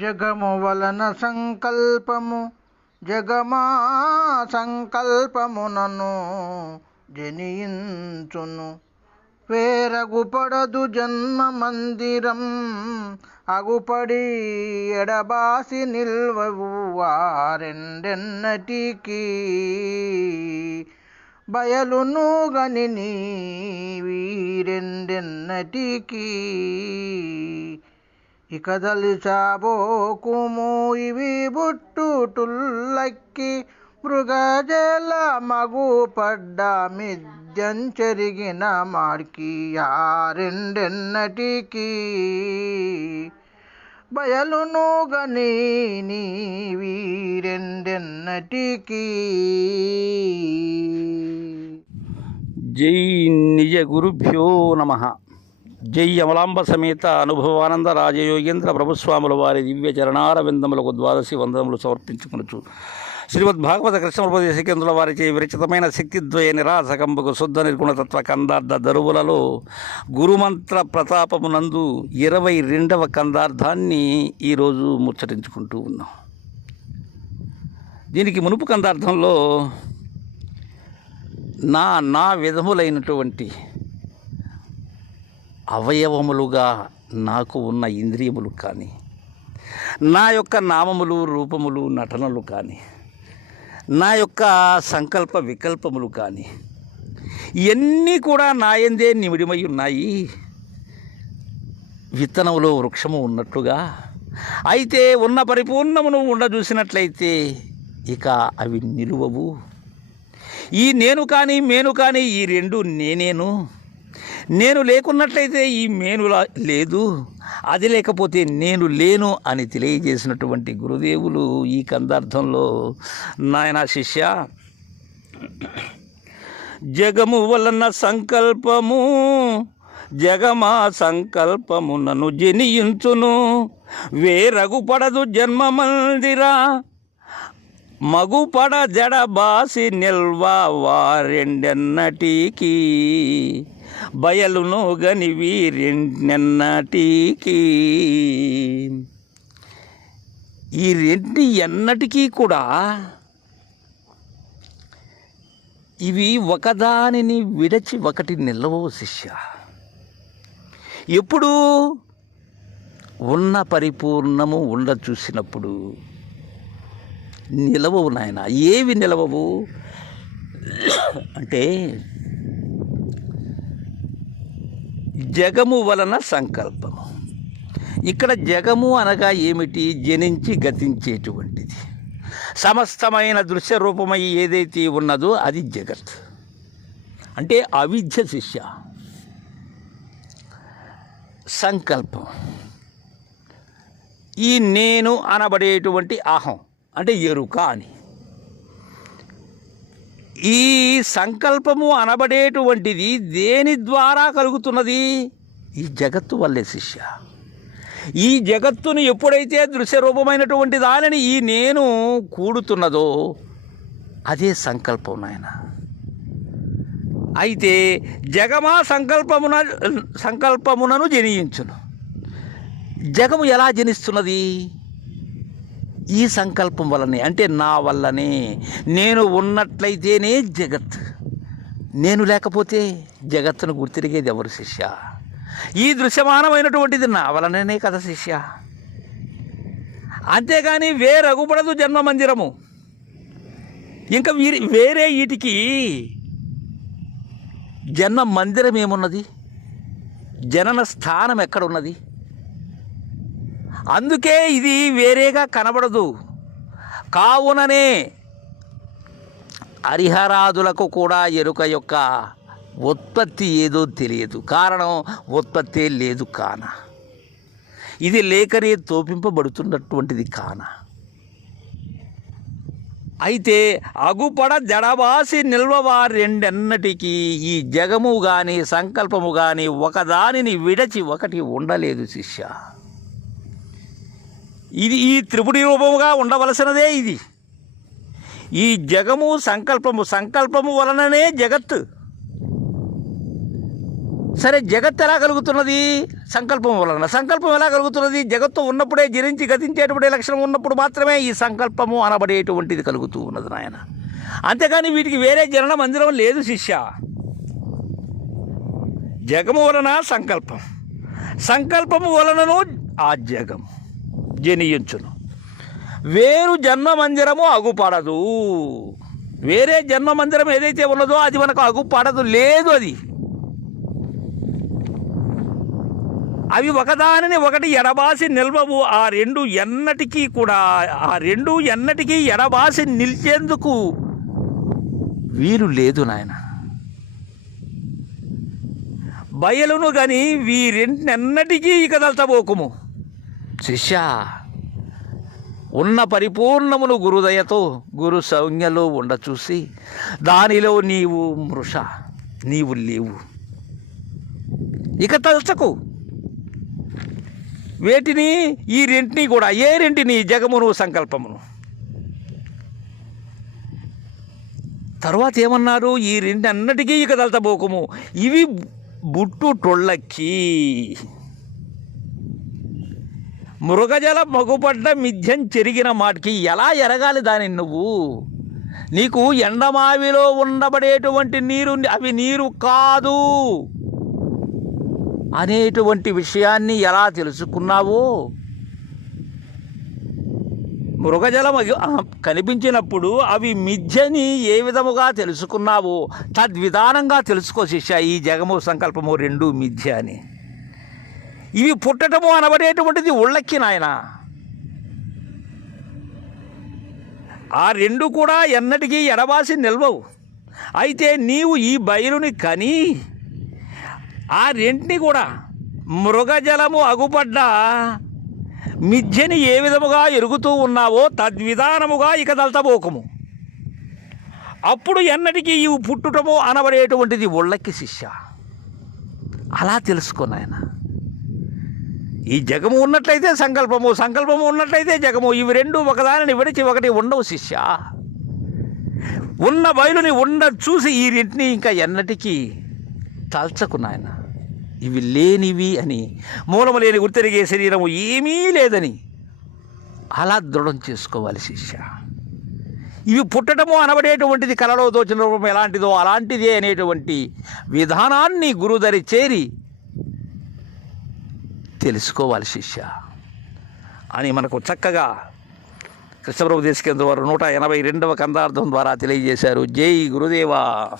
జగము వలన సంకల్పము జగమా సంకల్పమునను జనియించును వేరగుపడదు జన్మ మందిరం అగుపడి ఎడబాసి నిల్వవు వారెండెన్నటికీ. బయలును గని వీరెండెన్నటికీ. ఇక దలిచాబోకుము ఇవి బుట్టుటుల్లక్కి మృగజల మగు పడ్డ మిద్యం చెరిగిన మార్కి ఆరెండెన్నటికీ బయలును గని నీ వీరెండెన్నటికీ జై నిజ గురుభ్యో నమ. జై అమలాంబ సమేత అనుభవానంద రాజయోగేంద్ర ప్రభుస్వాముల వారి దివ్య చరణారవిందములకు ద్వాదశి వందనములు సమర్పించుకునొచ్చు శ్రీమద్ భాగవత కృష్ణోపదేశ కేంద్రుల వారిచే విరచితమైన శక్తిద్వయ నిరాసకంబకు శుద్ధ నిర్గుణతత్వ కందార్థ దరువులలో గురుమంత్ర ప్రతాపమునందు ఇరవై రెండవ కందార్థాన్ని ఈరోజు ముచ్చటించుకుంటూ ఉన్నాం. దీనికి మునుపు కందార్థంలో నా నా విధములైనటువంటి అవయవములుగా నాకు ఉన్న ఇంద్రియములు కానీ నా యొక్క నామములు రూపములు నటనలు కానీ నా యొక్క సంకల్ప వికల్పములు కానీ ఇవన్నీ కూడా నాయందే నిమిడిమై ఉన్నాయి. విత్తనములో వృక్షము ఉన్నట్లుగా అయితే ఉన్న పరిపూర్ణమును ఉండ చూసినట్లయితే ఇక అవి నిలువవు. ఈ నేను కానీ మేను కానీ ఈ రెండు నేనేను. నేను లేకున్నట్లయితే ఈ మేనులా లేదు. అది లేకపోతే నేను లేను అని తెలియజేసినటువంటి గురుదేవులు ఈ కందార్థంలో నాయన శిష్య జగము వలన సంకల్పము జగమా సంకల్పము నన్ను జనియించును. వేరగుపడదు జన్మ మందిరా మగుపడ జడ బాసి నిల్వ వారెండెన్నటికీ. బయలును గని వీరెన్నటికి ఈ రెండు ఎన్నటికీ కూడా ఇవి ఒకదానిని విడచి ఒకటి నిలవవు శిష్య. ఎప్పుడు ఉన్న పరిపూర్ణము ఉండ చూసినప్పుడు నిలవవు నాయన. ఏవి నిలవవు? అంటే జగము వలన సంకల్పము. ఇక్కడ జగము అనగా ఏమిటి? జనించి గతించేటువంటిది. సమస్తమైన దృశ్య రూపమై ఏదైతే ఉన్నదో అది జగత్. అంటే అవిద్య శిష్య. సంకల్పం. ఈ నేను అనబడేటువంటి అహం అంటే ఎరుక అని. ఈ సంకల్పము అనబడేటువంటిది దేని ద్వారా కలుగుతున్నది? ఈ జగత్తు వల్లే శిష్య. ఈ జగత్తును ఎప్పుడైతే దృశ్యరూపమైనటువంటి దానిని ఈ నేను కూడుతున్నదో అదే సంకల్పం నాయన. అయితే జగమా సంకల్పమున సంకల్పమునను జనియించును జగము ఎలా జనిస్తున్నది? ఈ సంకల్పం వల్లనే అంటే నా వల్లనే. నేను ఉన్నట్లయితేనే జగత్. నేను లేకపోతే జగత్తును గుర్తిరిగేది ఎవరు శిష్య? ఈ దృశ్యమానమైనటువంటిది నా వలననే కదా శిష్య. అంతేగాని వేరగుపడదు జన్మ మందిరము ఇంకా వీరి వేరే వీటికి జన్మ మందిరం ఏమున్నది? జనన స్థానం ఎక్కడున్నది? అందుకే ఇది వేరేగా కనబడదు. కావుననే హరిహరాదులకు కూడా ఎరుక యొక్క ఉత్పత్తి ఏదో తెలియదు. కారణం ఉత్పత్తి లేదు కాన. ఇది లేకనే తోపింపబడుతున్నటువంటిది కాన. అయితే అగుపడ జడబాసి నిల్వవారెండెన్నటికీ ఈ జగము కానీ సంకల్పము కానీ ఒకదానిని విడచి ఒకటి ఉండలేదు శిష్య. ఇది ఈ త్రిపుడి రూపముగా ఉండవలసినదే ఇది. ఈ జగము సంకల్పము సంకల్పము వలననే జగత్ సరే జగత్ ఎలా కలుగుతున్నది? సంకల్పం వలన. సంకల్పం ఎలా కలుగుతున్నది? జగత్తు ఉన్నప్పుడే జరించి గతించేటువంటి లక్షణం ఉన్నప్పుడు మాత్రమే ఈ సంకల్పము అనబడేటువంటిది కలుగుతూ ఉన్నది నాయన. అంతేకాని వీటికి వేరే జనన మందిరం లేదు శిష్య. జగము వలన సంకల్పం. సంకల్పము వలనను ఆ జగం. జనియించును వేరు జన్మ మందిరము అగుపడదు. వేరే జన్మ మందిరం ఏదైతే ఉన్నదో అది మనకు అగుపడదు లేదు అది. అవి ఒకదానిని ఒకటి ఎడబాసి నిల్వవు ఆ రెండు ఎన్నటికీ కూడా ఆ రెండు ఎన్నటికీ ఎడబాసి నిలిచేందుకు వీరు లేదు నాయన. బయలును కానీ వీరెన్నటికీ ఇక దల్చబోకుము శిష్య ఉన్న పరిపూర్ణమును గురుదయతో గురు సంజ్ఞలో ఉండ చూసి దానిలో నీవు మృష నీవు లేవు. ఇక తలచకు. వేటిని ఈ రెంటిని కూడా ఏ రెంటిని జగమును సంకల్పమును. తర్వాత ఏమన్నారు ఈ రెండు అన్నటికీ ఇక తలతబోకము. ఇవి బుట్టు టొళ్ళకి మృగజల మగుపడ్డ మిథ్యం చెరిగిన మాటికి ఎలా ఎరగాలి దాని నువ్వు? నీకు ఎండమావిలో ఉండబడేటువంటి నీరు అవి నీరు కాదు. అనేటువంటి విషయాన్ని ఎలా తెలుసుకున్నావో? మృగజలం కనిపించినప్పుడు అవి మిథ్యని ఏ విధముగా తెలుసుకున్నావో తద్విధానంగా తెలుసుకో శిష్య ఈ జగము సంకల్పము రెండు మిథ్య అని. ఇవి పుట్టటము అనబడేటువంటిది ఉళ్ళక్కి నాయన. ఆ రెండు కూడా ఎన్నటికీ ఎడబాసి నిల్వవు. అయితే నీవు ఈ బయలుని కని ఆ రెంటిని కూడా మృగజలము అగుపడ్డ మిథ్యని ఏ విధముగా ఎరుగుతూ ఉన్నావో తద్విధానముగా ఇక దల్తబోకము అప్పుడు ఎన్నటికీ ఇవి పుట్టుటము అనబడేటువంటిది ఒళ్ళకి శిష్య. అలా తెలుసుకున్నాయన నాయన. ఈ జగము ఉన్నట్లయితే సంకల్పము సంకల్పము ఉన్నట్లయితే జగము. ఇవి రెండు ఒకదానిని విడిచి ఒకటి ఉండవు శిష్య. ఉన్న బయలుని ఉండ చూసి ఈ రెంటిని ఇంకా ఎన్నటికీ తల్చకు నాయన. ఇవి లేనివి అని మూలము లేని గుర్తెరిగే శరీరము ఏమీ లేదని అలా దృఢం చేసుకోవాలి శిష్య. ఇవి పుట్టడము అనబడేటువంటిది కలలో దోచిన రూపం ఎలాంటిదో అలాంటిదే అనేటువంటి విధానాన్ని గురుదరి చేరి తెలుసుకోవాలి శిష్య. అని మనకు చక్కగా కృష్ణప్రభు దేశకేంద్ర వారు నూట ఎనభై రెండవ కందార్థం ద్వారా తెలియజేశారు. జై గురుదేవా.